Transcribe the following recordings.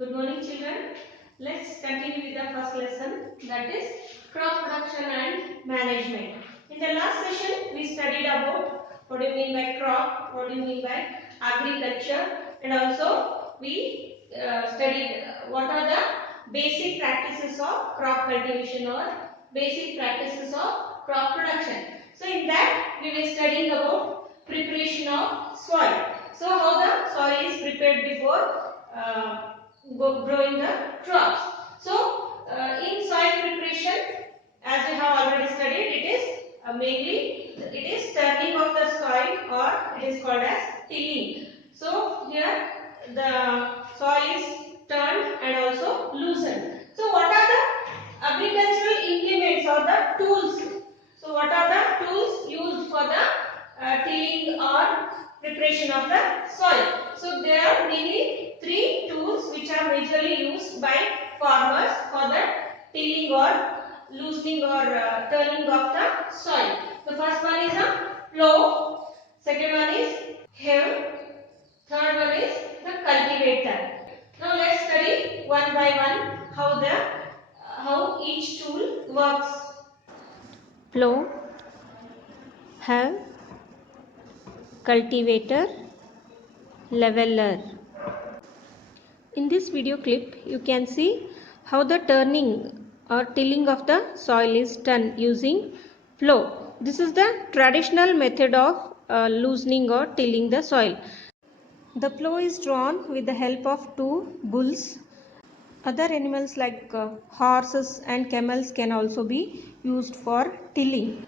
Good morning, children. Let's continue with the first lesson, that is crop production and management. In the last session, we studied about what do you mean by crop, what do you mean by agriculture, and also we studied what are the basic practices of crop cultivation or basic practices of crop production. So in that, we were studying about preparation of soil. So how the soil is prepared before growing the crops. So in soil preparation, as we have already studied, it is mainly it is turning of the soil, or it is called as tilling. So here the soil is turned and also loosened. So what are the agricultural implements or the tools? So what are the tools used for the tilling or preparation of the soil? So there are mainly three tools which are majorly used by farmers for the tilling or loosening or turning of the soil. The first one is a plow, second one is hoe, third one is the cultivator. Now let's study one by one how each tool works. Plow, hoe, cultivator, leveler. In this video clip, you can see how the turning or tilling of the soil is done using plow. This is the traditional method of loosening or tilling the soil. The plow is drawn with the help of two bulls. Other animals like horses and camels can also be used for tilling.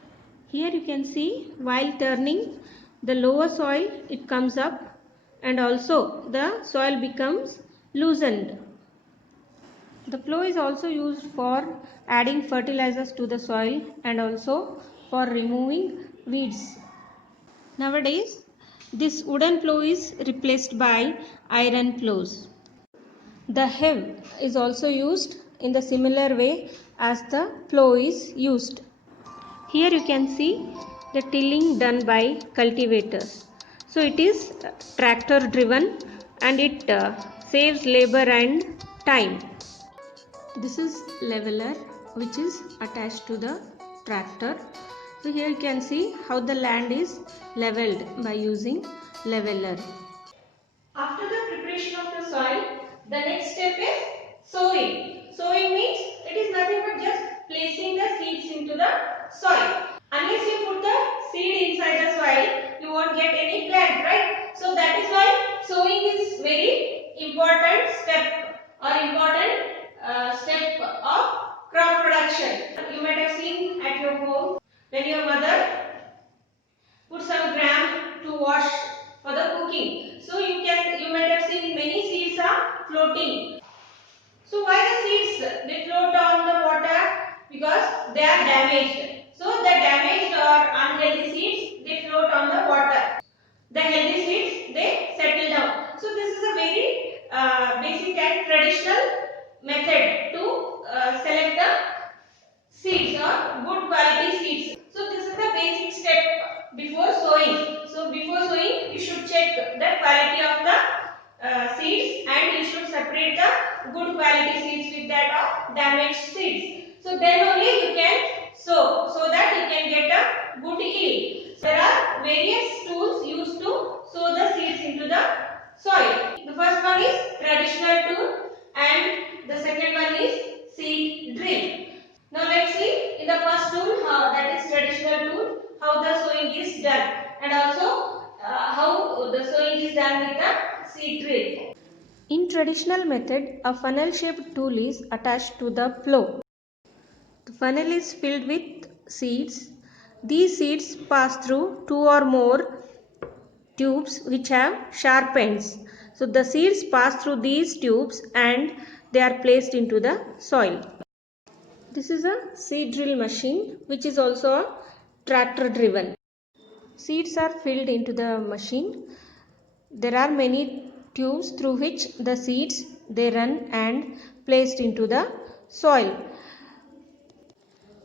Here you can see while turning the lower soil, it comes up and also the soil becomes loosened. The plow is also used for adding fertilizers to the soil and also for removing weeds. Nowadays, this wooden plow is replaced by iron plows. The hoe is also used in the similar way as the plow is used. Here you can see the tilling done by cultivators. So it is tractor driven and it saves labor and time. This is leveler which is attached to the tractor. So here you can see how the land is leveled by using leveler. After the preparation of the soil, the next step is sowing. Sowing means it is nothing but just placing the seeds into the soil. Unless you put the seed inside the soil, you won't get any plant, right? So that is why sowing is very important step or important step of crop production. You might have seen at your home when your mother put some gram to wash for the cooking. So you might have seen many seeds are floating. So why the seeds they float on the water? Because they are damaged. So the damaged or unhealthy seeds they float on the water. The healthy seeds they settle down. So this is a very basic and traditional method to select the seeds or good quality seeds. So this is the basic step before sowing. So before sowing, you should check the quality of the seeds and you should separate the good quality seeds with that of damaged seeds. So then only you can sow so that you can get a good yield. There are various tools used to sow the seeds into the soil. The first one is traditional tool and the second one is seed drill. Now let's see in the first tool, that is traditional tool, how the sowing is done, and also how the sowing is done with the seed drill. In traditional method, a funnel shaped tool is attached to the plow. The funnel is filled with seeds. These seeds pass through two or more tubes which have sharp ends. So the seeds pass through these tubes and they are placed into the soil. This is a seed drill machine which is also a tractor driven. Seeds are filled into the machine. There are many tubes through which the seeds they run and placed into the soil.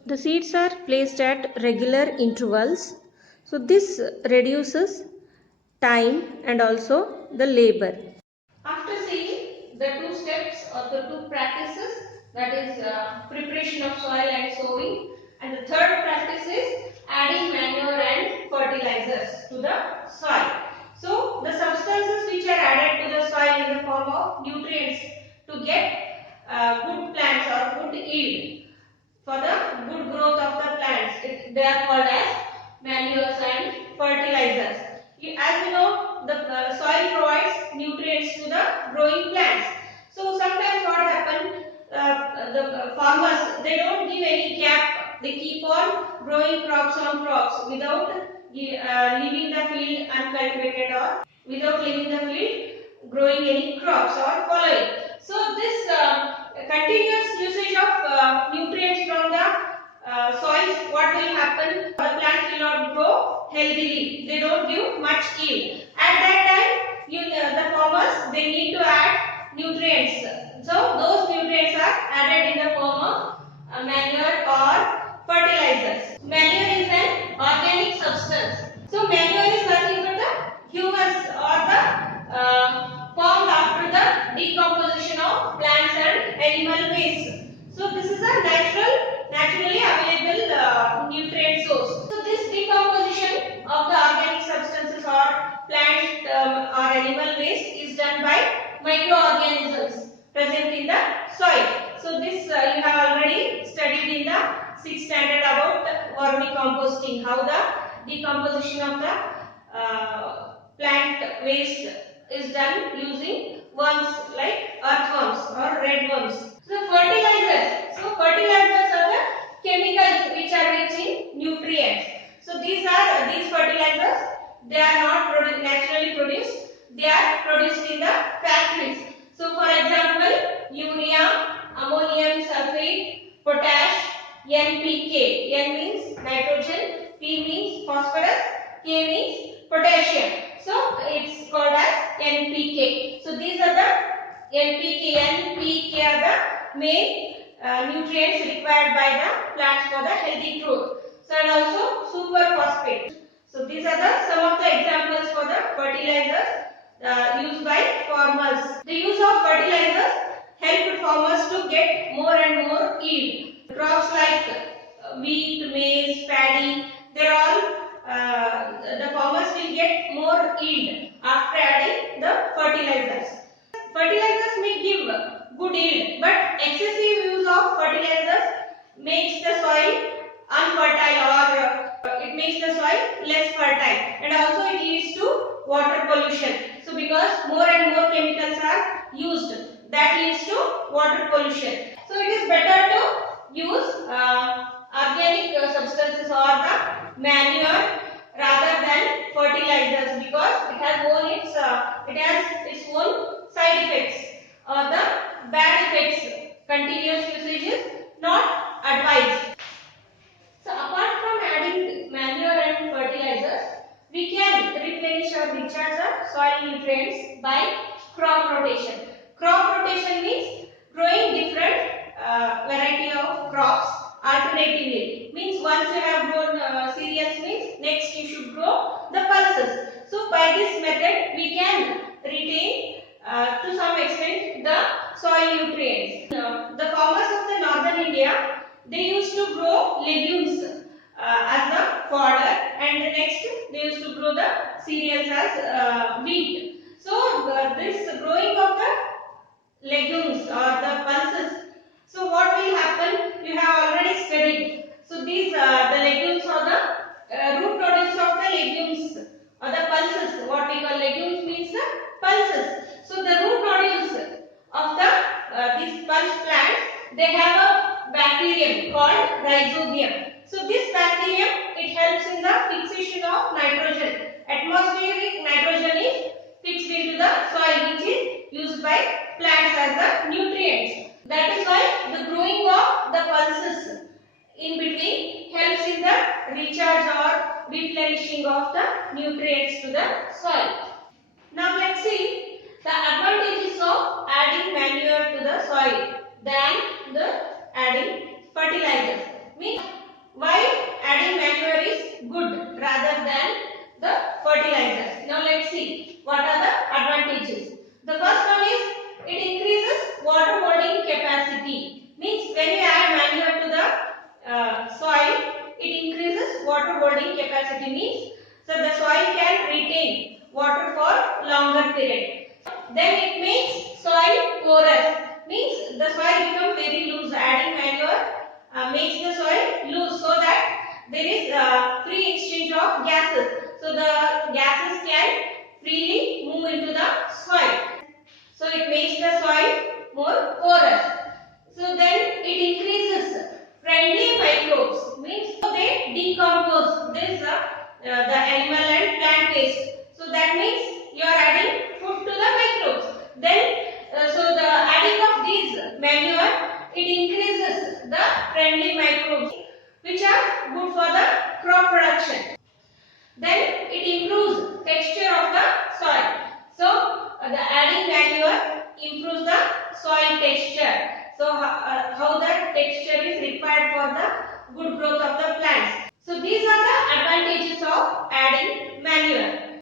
The seeds are placed at regular intervals. So this reduces time and also the labor. After seeing the two steps or the two practices, that is preparation of soil and sowing, and the third practice is adding manure and fertilizers to the soil. So the substances which are added to the soil in the form of nutrients to get good plants or good yield for the good growth of the plants, they are called as manures and fertilizers. As we know, the soil provides nutrients to the growing plants. So sometimes what happens, the farmers, they don't give any gap. They keep on growing crops on crops without leaving the field uncultivated or without leaving the field growing any crops or following. So this continuous usage of nutrients from the soils, what will happen? The plants will not grow healthily. They don't give much yield. At that time, the farmers, they need to add nutrients. So those nutrients are added in the form of manure or fertilizers. Manure is an organic substance. So manure is nothing but the humus or the formed after the decomposition of plants and animal waste. So this is a naturally available nutrient source. So this decomposition of the organic substances or plant or animal waste is done by microorganisms present in the soil. So this you have already studied in the 6th standard about vermicomposting, how the decomposition of the plant waste is done using worms like earthworms or red worms. So fertilizers. So fertilizers are the chemicals which are rich in nutrients. So these fertilizers, they are not naturally produced. They are produced in the factories. So for example, urea, ammonium sulfate, potash, NPK. N means nitrogen, P means phosphorus, K means potassium. So it's called as NPK. So these are the NPK are the main nutrients required by the plants for the healthy growth. So and also superphosphate. So these are some of the examples for the fertilizers used by farmers. The use of fertilizers help farmers to get more and more yield. Crops like wheat, maize, paddy, they're all the farmers will get more yield after adding the fertilizers. Fertilizers may give good yield, but excessive use of fertilizers makes the soil unfertile or it makes the soil less fertile, and also it leads to water pollution. So because more and more chemicals are used, that leads to water pollution. So it is better to use organic substances or the manure rather than fertilizers, because it has its own side effects or the bad effects. Continuous usage is not advised. So apart from adding manure and fertilizers, we can replenish or recharge our soil nutrients by crop rotation. Crop rotation means growing different variety of crops alternatively. Means once you have grown cereals, means next you should grow the pulses. So by this method we can retain to some extent the soil nutrients. The farmers of the northern India, they used to grow legumes as the fodder, and next they used to grow the cereals as wheat. So this growing of the legumes or the pulses, so what will happen, you have already studied. So these the legumes or the root nodules of the legumes or the pulses, what we call legumes means the pulses. So the root nodules of the these pulse plants, they have a bacterium called rhizobium. So this bacterium, it helps in the fixation of nitrogen. Atmospheric nitrogen is fixed into the soil, which is used by plants as the nutrients. That is why the growing of the pulses in between helps in the recharge or replenishing of the nutrients to the soil. Now let's see the advantages of adding manure to the soil than the adding fertilizers. Means why adding manure is good rather than the fertilizers. Now let's see what are the advantages. The first one is it increases makes the soil loose so that there is free exchange of gases. So the gases can freely move into the soil. So it makes the soil more porous. So then it increases friendly microbes, means they decompose this the animal and plant waste. So that means you are adding food to the microbes. Then so the adding of these manure, it increases the friendly microbes which are good for the crop production. Then it improves texture of the soil. So the adding manure improves the soil texture. So how the texture is required for the good growth of the plants. So these are the advantages of adding manure.